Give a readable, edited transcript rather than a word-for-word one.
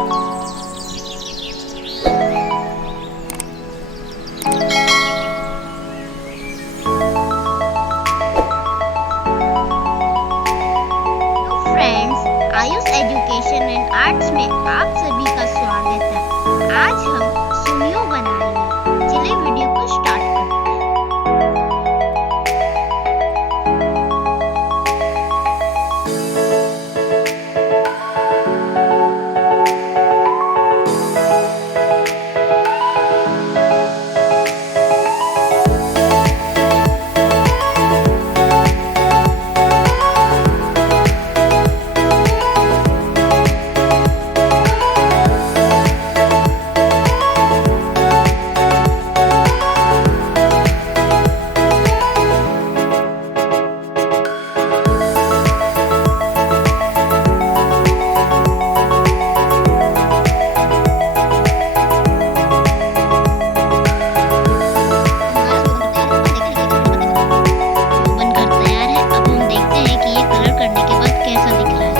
Friends, Ayush education and arts में आप सभी का स्वागत है। आज हम सुनियो बनाएंगे। चलिए वीडियो को स्टार्ट करते हैं। बनकर तैयार है। अब हम देखते हैं कि ये कलर करने के बाद कैसा दिख रहा है।